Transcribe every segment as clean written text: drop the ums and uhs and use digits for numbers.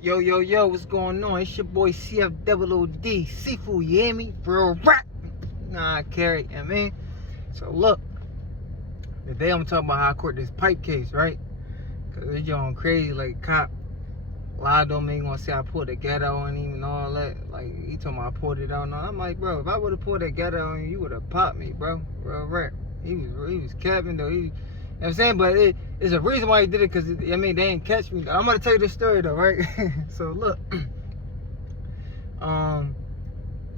Yo, yo, yo, what's going on? It's your boy CFOOD, Seafood, you hear me? Bro, rap! Nah, carry, you know what I mean? So look, today I'm talking about how I caught this pipe case, right? Cause it's going crazy, like cop lied on me, gonna say I pulled the ghetto on him and all that. Like, he told me I pulled it out and all. I'm like, bro, if I would've pulled that ghetto on you, you would've popped me, bro. Real rap. He was capping though, you know what I'm saying? But it's a reason why he did it, because, I mean, they didn't catch me. I'm going to tell you this story, though, right? So, look.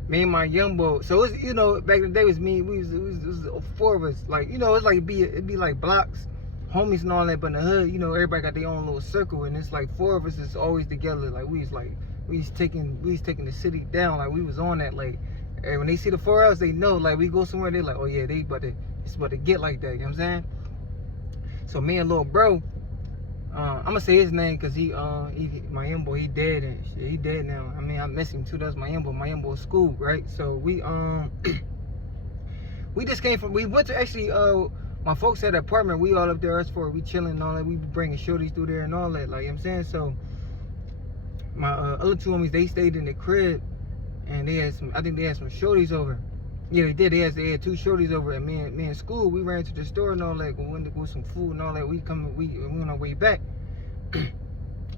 Me and my young boy. So, it was, you know, back in the day, it was me. It was four of us. Like, you know, it's like, it'd be like blocks, homies and all that. But in the hood, you know, everybody got their own little circle. And it's like four of us is always together. Like, we was taking the city down. Like, we was on that. Like, and when they see the four of us, they know. Like, we go somewhere, they like, oh, yeah, it's about to get like that. You know what I'm saying? So me and little bro, I'm gonna say his name because my young boy, he dead and shit. He dead now. I mean, I miss him too. That's my young boy. My young boy's school, right? So we just came from. We went to actually my folks had an apartment. We all up there, us four. We chilling and all that. We be bringing shorties through there and all that. Like, you know what I'm saying. So my other two homies, they stayed in the crib and they had some. I think they had some shorties over. Yeah, they did. They had two shorties over at me and school. We ran to the store and all that. We went to go some food and all that. We on our way back.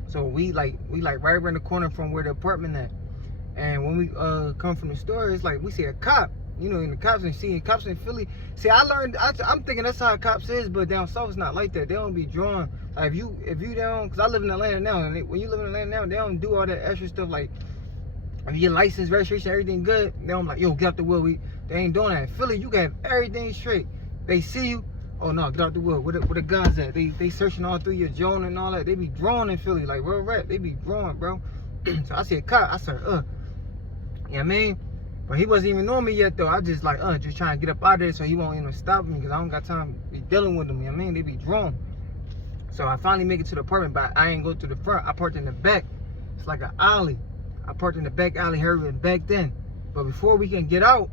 So we like right around the corner from where the apartment at. And when we come from the store, it's like we see a cop. You know, and the cops and seeing cops in Philly. See, I'm thinking that's how cops is, but down south it's not like that. They don't be drawn. Like if you down, because I live in Atlanta now, and when you live in Atlanta now, they don't do all that extra stuff like. If your license, registration, everything good, they don't like, yo, get out the wheel. They ain't doing that. In Philly, you got everything straight. They see you, oh no, get out the wheel. Where the guns at? They searching all through your drone and all that. They be drawn in Philly, like real rap. They be drawn, bro. So I see a cop, I said, you know what I mean? But he wasn't even on me yet though. I just like, just trying to get up out of there so he won't even stop me, because I don't got time to be dealing with them, you know what I mean? They be drawn. So I finally make it to the apartment, but I ain't go to the front. I parked in the back. It's like an alley. I parked in the back alley, hurrying back then. But before we can get out,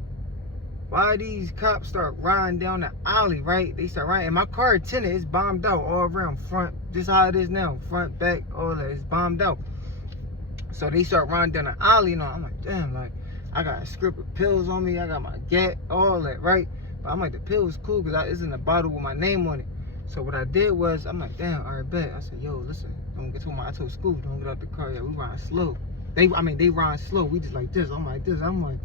why these cops start riding down the alley, right? They start riding. And my car tinted, it's bombed out all around front. Just how it is now. Front, back, all that. It's bombed out. So they start riding down the alley, you know. I'm like, damn, like, I got a script of pills on me. I got my gat, all that, right? But I'm like, the pill is cool because it's in a bottle with my name on it. So what I did was, I'm like, damn, all right, bet. I said, yo, listen, don't get to I told school, don't get out the car yet. We riding slow. They ride slow. We just like this. I'm like this. I'm like,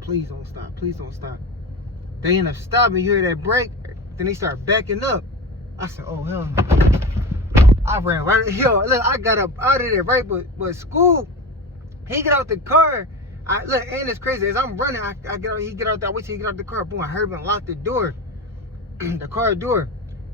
please don't stop. Please don't stop. They end up stopping. You hear that brake? Then they start backing up. I said, oh hell no. I ran right. Yo, look, I got up out of there, right? But school, he get out the car. Look, and it's crazy. As I'm running, I get out. He get out. I wait till he get out the car. Boom! I heard him lock the door, the car door.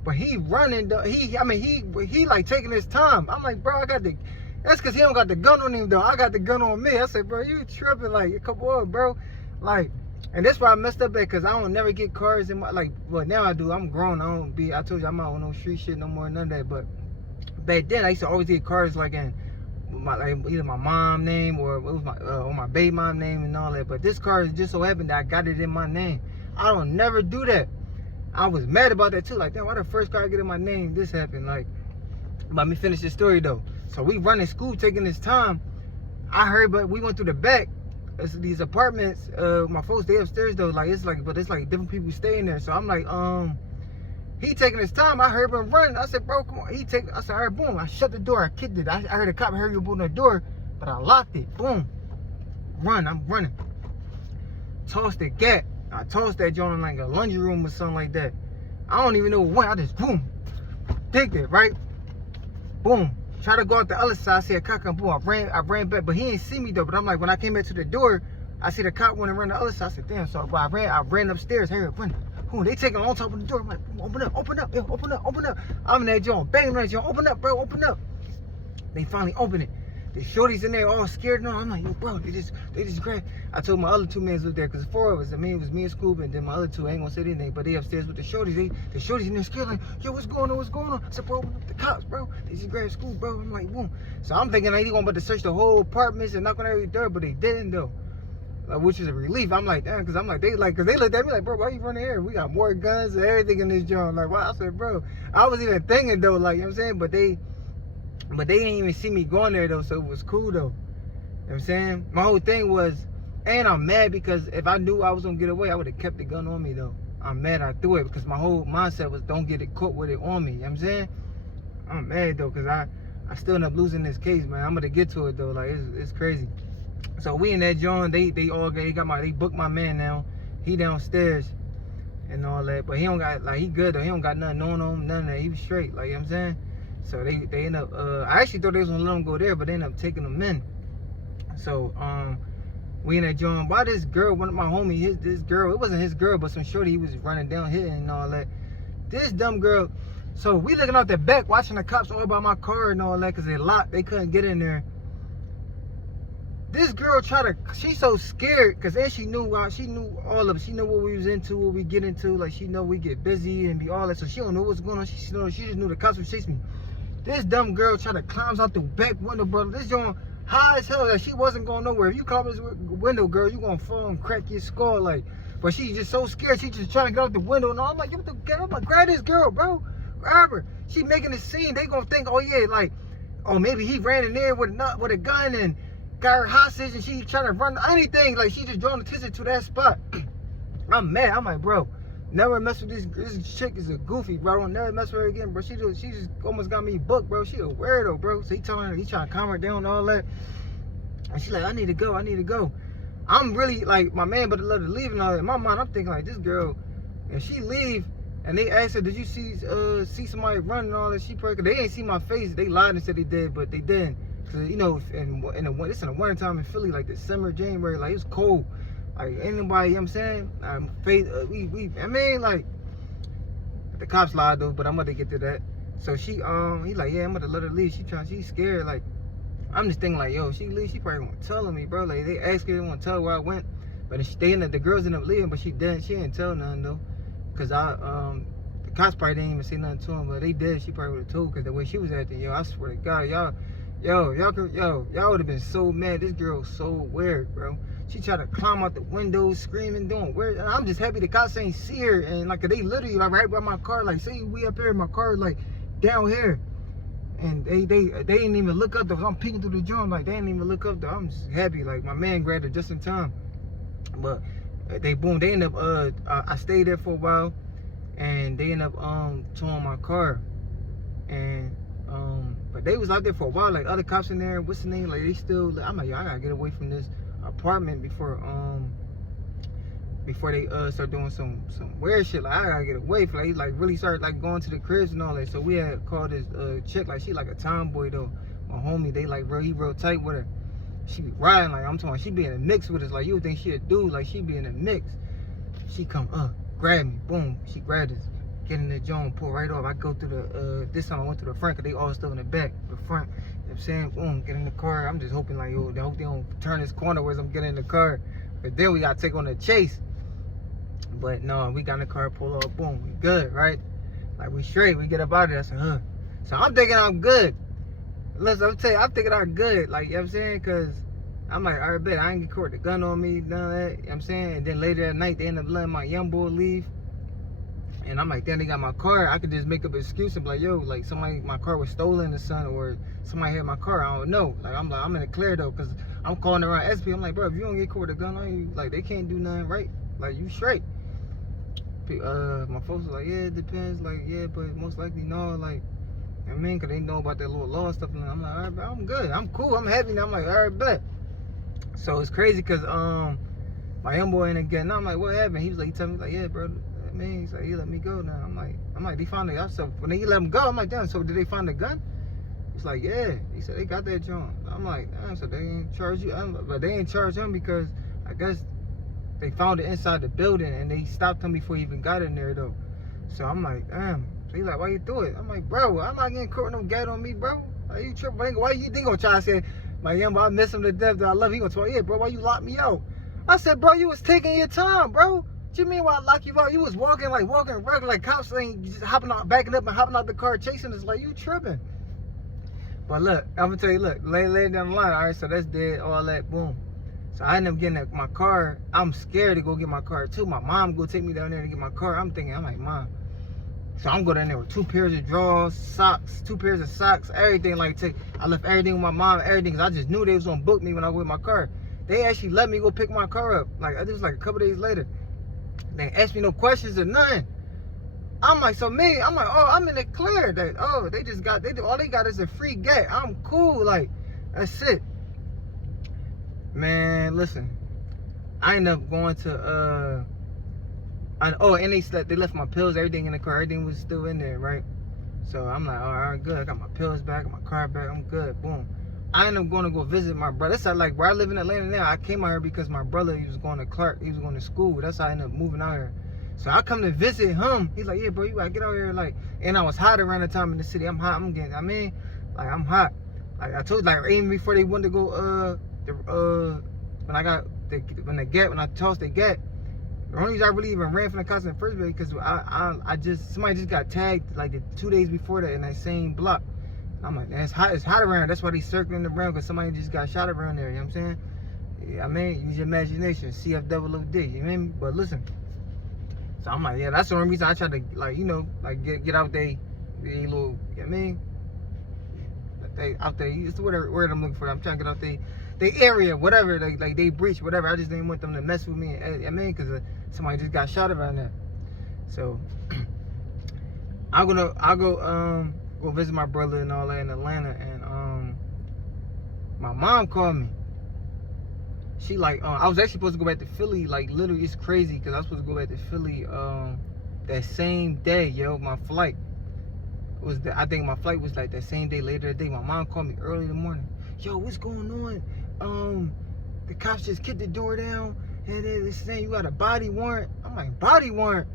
But he running. He like taking his time. I'm like, bro, I got the. That's because he don't got the gun on him, though. I got the gun on me. I said, bro, you tripping. Like, come on, bro. Like, and that's why I messed up at, because I don't never get cars in my, like, well, now I do. I'm grown. I told you, I'm not on no street shit no more, none of that. But back then, I used to always get cars, like, in either my mom name or it was my baby mom name and all that. But this car just so happened that I got it in my name. I don't never do that. I was mad about that, too. Like, damn, why the first car I get in my name, this happened? Like, let me finish the story, though. So we running school, taking this time. I heard, but we went through the back. It's these apartments. My folks, they upstairs though. Like it's like different people staying there. So I'm like, he taking his time. I heard him running. I said, bro, come on. I said, all right, boom. I shut the door. I kicked it. I heard a cop hurry up on the door, but I locked it. Boom. Run. I'm running. Tossed the gat. I tossed that joint in like a laundry room or something like that. I don't even know when. I just boom. Digged it, right? Boom. Try to go out the other side, I see a cop come, boom, I ran back, but he didn't see me though. But I'm like, when I came back to the door, I see the cop went and ran the other side. I said, damn, so I ran upstairs, hey, run. Boom, they taking on top of the door. I'm like, open up, yo, open up. I'm in that joint, banging that joint, open up, bro, open up. They finally open it. The shorties in there all scared and all. I'm like, yo, bro, they just grabbed. I told my other two men was there, because four of us. I mean, it was me and Scoop, and then my other two, I ain't gonna say anything, but they upstairs with the shorties. The shorties in there scared, like, yo, what's going on? I said, bro, open up the cops, bro. They just grabbed Scoop, bro. I'm like, boom. So I'm thinking they gonna search the whole apartments and knock on every door, but they didn't though. Which is a relief. I'm like, damn, because they looked at me like, bro, why you running here? We got more guns and everything in this joint. Like, wow. I said, bro, I was even thinking though, like, you know what I'm saying? But But they didn't even see me going there though, so it was cool though. You know what I'm saying? My whole thing was, and I'm mad because if I knew I was gonna get away, I would have kept the gun on me though. I'm mad I threw it because my whole mindset was don't get it caught with it on me. You know what I'm saying? I'm mad though because I still end up losing this case, man. I'm gonna get to it though. Like it's crazy. So we in that joint, they booked my man now. He downstairs and all that. But he don't got, like, he good though. He don't got nothing on him, none of that. He was straight, like, you know what I'm saying? So they end up, I actually thought they was gonna let him go there, but they ended up taking him in. So, we in that joint. Why this girl, one of my homies, this girl, it wasn't his girl, but some shorty he was running down, hitting and all that. This dumb girl, so we looking out the back, watching the cops all by my car and all that, because they locked, they couldn't get in there. This girl she's so scared, because then she knew all of it. She knew what we was into, what we get into. Like, she know we get busy and be all that, so she don't know what's going on. She just knew the cops would chase me. This dumb girl tried to climb out the back window, brother. This joint high as hell, that she wasn't going nowhere. If you climb this window, girl, you gonna fall and crack your skull, like. But she's just so scared, she just trying to get out the window, and I'm like, I'm like, grab this girl, bro. Grab her. She making a scene. They gonna think, oh yeah, like, oh, maybe he ran in there with a gun and got her hostage, and she trying to run anything. Like, she just drawing attention to that spot. I'm mad. I'm like, bro, never mess with this chick. Is a goofy, bro. Don't never mess with her again, bro. She just almost got me booked, bro. She a weirdo, bro. So he trying to calm her down and all that. And she like, I need to go. I'm really like, my man, but to let her leave and all that. In my mind, I'm thinking like, this girl, if she leave and they asked her, did you see somebody running and all that? She probably, they ain't see my face. They lied and said they did, but they didn't. So, you know, it's in the winter time in Philly, like December, January, like it's cold. Like anybody, you know what I'm saying? I mean, like, the cops lied though, but I'm about to get to that. So she, he like, yeah, I'm about to let her leave. She's scared. Like, I'm just thinking like, yo, she leave, she probably won't tell me, bro. Like, they asked her, they won't tell where I went. But the girls ended up leaving, but she didn't tell nothing though. Cause the cops probably didn't even say nothing to him, but they did. She probably would have told, cause the way she was acting, yo, I swear to God, y'all would have been so mad. This girl's so weird, bro. She tried to climb out the window, screaming, doing weird. And I'm just happy the cops ain't see her. And like, they literally like right by my car, like, say we up here in my car, like down here. And they didn't even look up though. I'm peeking through the joint, like they didn't even look up though. I'm just happy, like my man grabbed her just in time. But they end up I stayed there for a while, and they end up towing my car. And but they was out there for a while, like other cops in there, what's the name, like they still, I'm like, yo, I gotta get away from this apartment before they start doing some weird shit. Like, I gotta get away from, like really start like going to the cribs and all that. So we had called this chick, like she like a tomboy though. My homie, they like, bro, he real tight with her. She be riding, like I'm talking, she be in a mix with us, like you would think she a dude, like she be in a mix. She come grab me, boom, she grabbed us, get in the joint, pull right off. I go through the this time I went to the front, cause they all still in the back, the front. You know what I'm saying? Boom, get in the car. I'm just hoping like, yo, I hope they don't turn this corner as I'm getting in the car. But then we gotta take on the chase. But no, we got in the car, pull up, boom, we good, right? Like we straight, we get up out of there. I said, So I'm thinking I'm good. Listen, I'm telling you, I'm thinking I'm good. Like, you know what I'm saying? Cause I'm like, all right, bet I ain't get caught with the gun on me, none of that. You know what I'm saying? And then later that night, they end up letting my young boy leave. And I'm like, then they got my car. I could just make up an excuse and be like, yo, like my car was stolen or something, or somebody had my car. I don't know. Like, I'm in the clear though, cause I'm calling around SP. I'm like, bro, if you don't get caught with a gun on you, like they can't do nothing, right? Like you straight. My folks was like, yeah, it depends. Like, yeah, but most likely no. Like, I mean, cause they know about that little law stuff. And I'm like, all right, bro, I'm good. I'm cool. I'm happy now. I'm like, all right, bet. So it's crazy, cause my young boy in again. Now I'm like, what happened? He was like, he told me like, yeah, bro. Man, he's like, he let me go now. I'm like, they found it. So when he let him go, I'm like, damn. So did they find the gun? He's like, yeah. He said they got that joint. I'm like, damn. So they ain't charge you, but they ain't charge him because I guess they found it inside the building and they stopped him before he even got in there though. So I'm like, damn. So he's like, why you do it? I'm like, bro, I'm not getting caught with no gat on me, bro. Are you tripping? Why you think gonna try to say, my young boy, I miss him to death, that I love him? He gonna tell me, yeah, bro, why you lock me out? I said, bro, you was taking your time, bro. What you mean why I lock you out? You was walking regular, like cops ain't just hopping out, backing up and hopping out the car, chasing us, like you tripping. But look, I'm gonna tell you, look, later down the line, all right, so that's dead, all that, boom. So I end up getting my car. I'm scared to go get my car too. My mom go take me down there to get my car. I'm like, Mom, So I'm going in there with 2 pairs of drawers, socks, 2 pairs of socks, everything. Like, I left everything with my mom, everything, because I just knew they was going to book me when I go with my car. They actually let me go pick my car up. Like, it was like a couple days later. They asked me no questions or nothing. I'm like, so me, I'm like, oh, I'm in the clear. They just got, all they got is a free gate. I'm cool. Like, that's it. Man, listen. I ended up going to, and they left my pills, everything in the car. Everything was still in there, right? So I'm like, all right, good. I got my pills back, my car back. I'm good. Boom. I ended up going to go visit my brother. That's how, like, where I live in Atlanta now. I came out here because my brother, he was going to Clark. He was going to school. That's how I ended up moving out here. So I come to visit him. He's like, yeah, bro, you gotta get out here. Like, and I was hot around the time in the city. I'm hot. I'm hot. Like I told you, like, even before they wanted to go, when I tossed the gap, the only reason I really even ran from the cops in the first place because somebody just got tagged like 2 days before that in that same block. I'm like, it's hot around. That's why they circling around, because somebody just got shot around there. You know what I'm saying? Yeah, I mean, use your imagination. CFOOD. You know what I mean? But listen. So I'm like, yeah, that's the only reason I tried to, like, you know, like get out they little, you know what I mean? They out there, it's whatever word I'm looking for. I'm trying to get out they area, whatever, like they breach, whatever. I just didn't want them to mess with me. I mean, because somebody just got shot around there. So I'll go visit my brother and all that in Atlanta, and my mom called me. She like, I was actually supposed to go back to Philly. Like, literally, it's crazy because I was supposed to go back to Philly that same day, yo. My flight was I think my flight was like that same day, later that day. My mom called me early in the morning. Yo, what's going on? The cops just kicked the door down and they're saying you got a body warrant. I'm like, body warrant?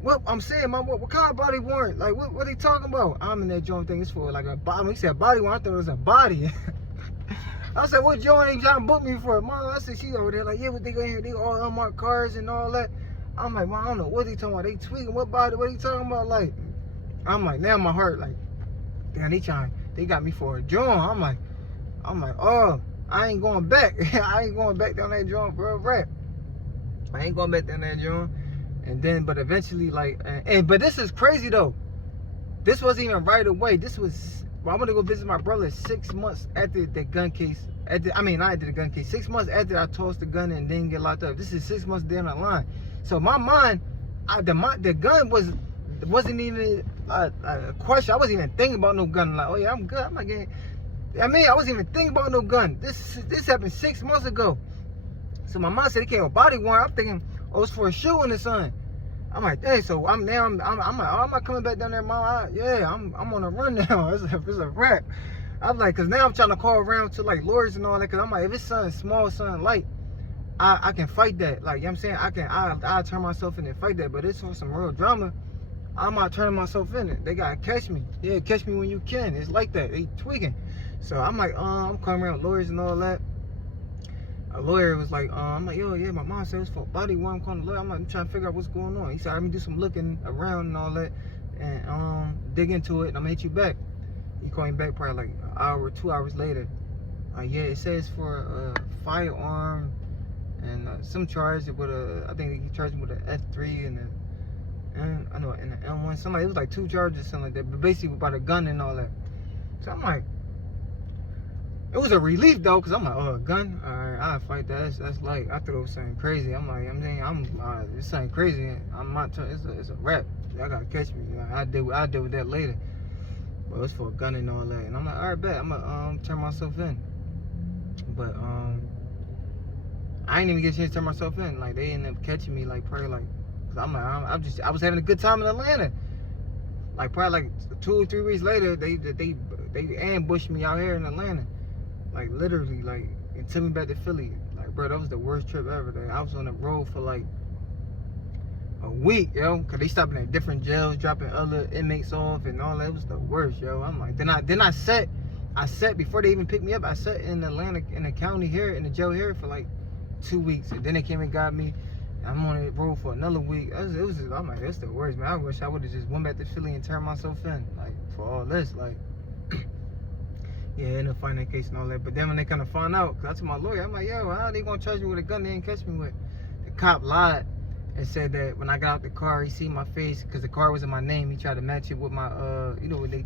What I'm saying, what kind of body warrant? Like, what are they talking about? I'm in that joint thing. It's for like a body. He said body warrant. I thought it was a body. I said, what joint ain't trying to book me for? Mom, I said, she over there like, yeah, what they go here? They all unmarked cars and all that. I'm like, Mom, I don't know what they talking about. They tweaking. What body? What are you talking about? Like, I'm like, now my heart, like, damn, they got me for a joint. I'm like, oh, I ain't going back. I ain't going back down that joint, bro. Right. I ain't going back down that joint. And then, but eventually, like, but this is crazy though. This wasn't even right away. This was, I'm gonna go visit my brother 6 months after the gun case. Not after the gun case. 6 months after I tossed the gun and didn't get locked up. This is 6 months down the line. So my mind, the gun wasn't even a question. I wasn't even thinking about no gun. Like, oh yeah, I'm good. I'm not getting. I wasn't even thinking about no gun. This happened 6 months ago. So my mom said it came with a body warrant. I'm thinking, oh, it's for a shoe in the sun. I'm like, hey, so I'm like, oh, I'm not coming back down there, Mom. I'm on a run now. It's a wrap. I'm like, cause now I'm trying to call around to like lawyers and all that. Cause I'm like, if it's something small, something light, I can fight that. Like, you know what I'm saying? I'll turn myself in and fight that. But it's for some real drama, I'm not turning myself in it. They gotta catch me. Yeah, catch me when you can. It's like that. They tweaking. So I'm like, I'm coming around with lawyers and all that. A lawyer was like, I'm like, yo, yeah, my mom said it was for a body warrant. I'm calling the lawyer. I'm like, I'm trying to figure out what's going on. He said, let me do some looking around and all that, and dig into it, and I'm gonna hit you back. He called me back probably like an hour, 2 hours later. Yeah, it says for a firearm and some charge with I think they charged him with an F3 and an M1. Something, it was like 2 charges, something like that. But basically about a gun and all that. So I'm like, it was a relief though, cause I'm like, oh, a gun? All right, I'll fight that. That's like, I thought it was something crazy. I'm like, it's something crazy. I'm not trying. It's a rap. Y'all gotta catch me. I'll deal with that later. But it's for a gun and all that. And I'm like, all right, bet. I'm gonna turn myself in. But I ain't even get a chance to turn myself in. Like, they ended up catching me like probably like, cause I'm like, I was having a good time in Atlanta. Like probably like 2 or 3 weeks later, they ambushed me out here in Atlanta. Like, literally, like, and took me back to Philly. Like, bro, that was the worst trip ever. Like, I was on the road for like a week, yo, cause they stopping at different jails, dropping other inmates off and all that. It was the worst, yo. I'm like, then I sat before they even picked me up. I sat in Atlanta, in the county here, in the jail here for like 2 weeks, and then they came and got me. I'm on the road for another week. I'm like, that's the worst, man. I wish I would have just went back to Philly and turned myself in, like, for all this, like. Yeah, ended up finding that case and all that. But then when they kind of found out, cause I told my lawyer, I'm like, yo, how they gonna charge me with a gun they didn't catch me with? The cop lied. and said that when I got out the car, he seen my face because the car was in my name. He tried to match it with my, you know, when they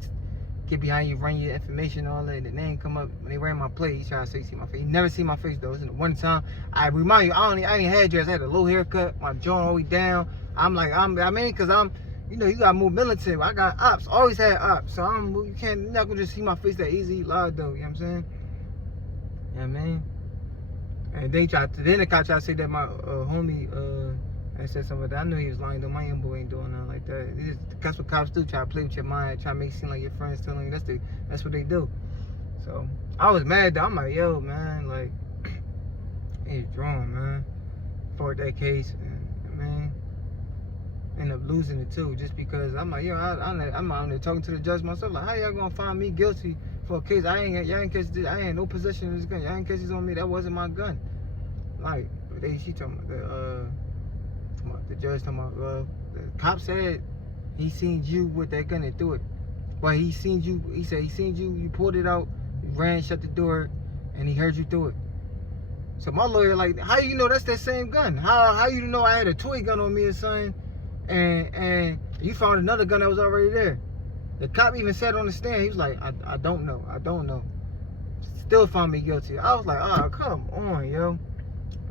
get behind you, run your information, and all that, and the name come up. When they ran my plate, he tried to say, see my face. He never seen my face, though. It was the one time. I remind you, I ain't had dress. I had a low haircut, my jaw all the way down. Because I'm, you know, you got to move militant. I got ops, always had ops. So you're not going to just see my face that easy, loud, though. You know what I'm saying? Yeah, man. And then the cop tried to say that my homie, I said something like that. I knew he was lying, though. My young boy ain't doing nothing like that. That's what cops do, try to play with your mind, try to make it seem like your friends telling you. That's what they do. So, I was mad, though. I'm like, yo, man, like, he's drawn, man. Fought that case, and, man, ended up losing it, too, just because I'm like, yo, I'm out there talking to the judge myself, like, how y'all gonna find me guilty for a case? Y'all ain't catch this, I ain't no possession of this gun. Y'all ain't catch this on me. That wasn't my gun. Like, she talking about the judge talking about, the cop said he seen you with that gun and threw it. But he said he seen you pulled it out, you ran, shut the door, and he heard you throw it. So my lawyer like, how you know that's that same gun? How you know I had a toy gun on me or something, and you found another gun that was already there? The cop even said on the stand, he was like, I don't know. Still found me guilty. I was like, oh, come on, yo.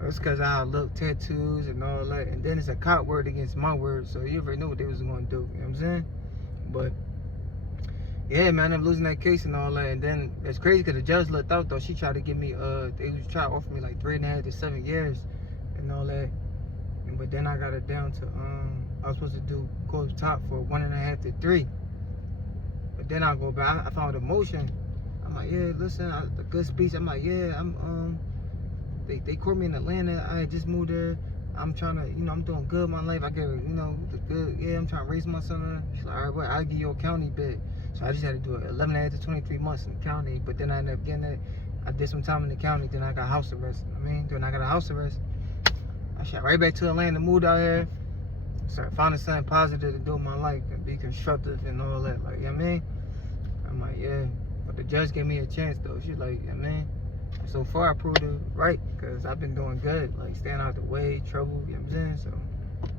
It's because I look, tattoos and all that. And then it's a cop word against my word. So you already know what they was going to do. You know what I'm saying? But, yeah, man, I'm losing that case and all that. And then it's crazy because the judge looked out, though. She tried to give me, they was trying to offer me like 3.5 to 7 years and all that. But then I got it down to, I was supposed to go up top for 1.5 to 3. But then I go back. I found a motion. I'm like, yeah, listen, a good speech. I'm like, yeah, They caught me in Atlanta. I had just moved there. I'm trying to, you know, I'm doing good in my life. I get, you know, the good. Yeah, I'm trying to raise my son. She's like, all right, well, I'll give you a county bid. So I just had to do it 11.5 to 23 months in the county. But then I ended up getting it. I did some time in the county. Then I got house arrest. Then I got a house arrest. I shot right back to Atlanta, moved out here. Started finding something positive to do in my life and be constructive and all that. Like, you know what I mean? I'm like, yeah. But the judge gave me a chance, though. She's like, you know what I mean? So far, I proved it right because I've been doing good, like staying out the way, trouble, you know what I'm saying? So,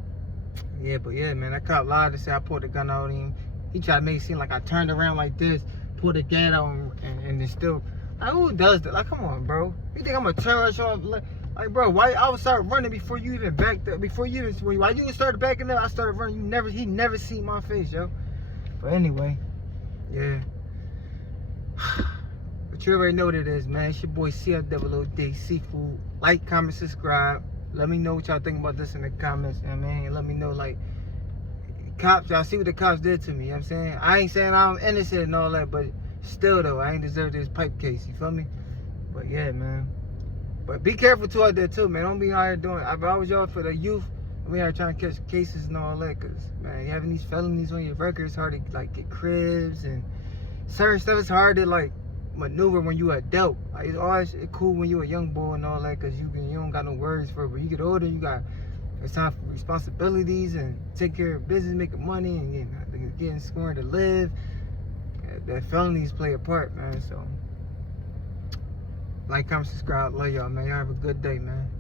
yeah, but yeah, man, that cop lied to say I pulled the gun out on him. He tried to make it seem like I turned around like this, pulled the gun out, and then still, like, who does that? Like, come on, bro. You think I'm gonna turn rush off? Like, bro, why I would start running before you even backed up? Why you started backing up, I started running. He never seen my face, yo. But anyway, yeah. But you already know what it is, man. It's your boy CFOOD Seafood. Like, comment, subscribe. Let me know what y'all think about this in the comments, you know what I mean? Let me know, like, cops, y'all see what the cops did to me, you know what I'm saying? I ain't saying I'm innocent and all that, but still, though, I ain't deserve this pipe case, you feel me? But, yeah, man. But be careful, too, out there, too, man. Don't be out here doing, if I was y'all for the youth, we are trying to catch cases and all that, because, man, you having these felonies on your record, it's hard to, like, get cribs and certain stuff. It's hard to, like, maneuver when you adult. Like, it's always cool when you a young boy and all that, because you don't got no worries for it. But you get older, it's time for responsibilities and take care of business, making money, and getting somewhere to live. That felonies play a part, man. So, like, comment, subscribe. Love y'all, man. Y'all have a good day, man.